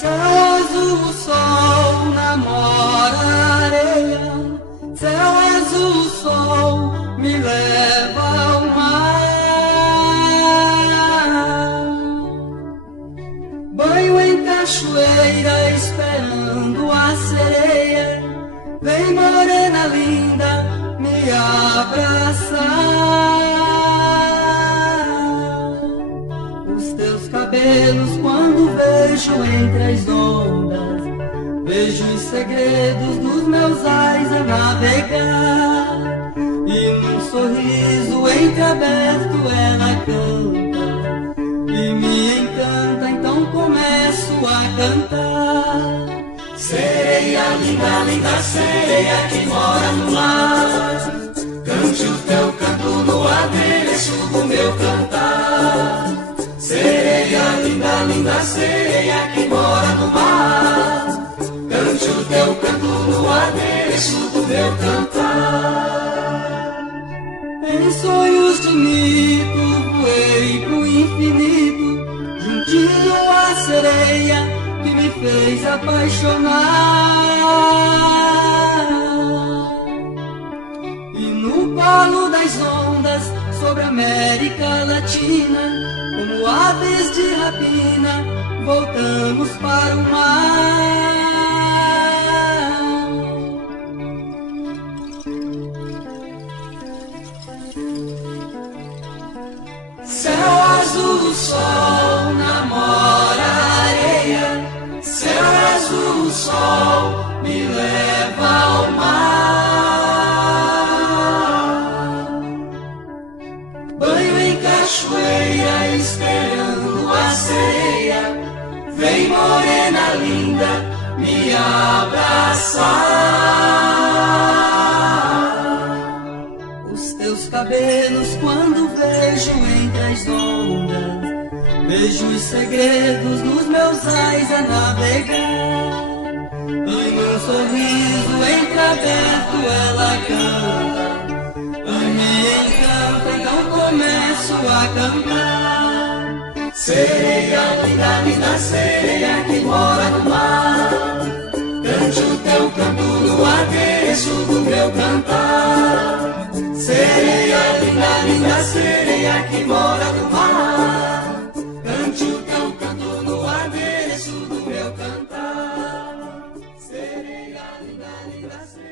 Céu azul, o sol namora a areia. Céu azul, o sol me leva ao mar. Banho em cachoeira esperando a sereia. Vem morena linda me abraçar. Os teus cabelos quando vejo entre as ondas, vejo os segredos dos meus ais a navegar. E num sorriso entreaberto ela canta e me encanta, então começo a cantar. Sereia linda, linda sereia que mora no mar, cante o teu canto no adereço do meu cantar. Sereia linda, linda sereia que mora no mar, cante o teu canto no adereço do meu cantar. Em sonhos de mito voei pro infinito, juntinho à sereia que me fez apaixonar. E no colo das ondas, sobre a América Latina, como aves de rapina, voltamos para o mar. Céu azul, o sol namora a areia. Céu azul, o sol me leva ao mar. Banho em cachoeira esperando a sereia. Vem morena linda me abraçar. Os teus cabelos quando vejo entre as ondas, vejo os segredos dos meus ais a navegar. E num sorriso entreaberto ela canta e me encanta, então começo a cantar. Sereia linda, linda sereia que mora no mar, cante o teu canto no adereço do meu cantar. Sereia linda, linda sereia que mora no mar, cante o teu canto no adereço do meu cantar. Sereia linda, linda sereia.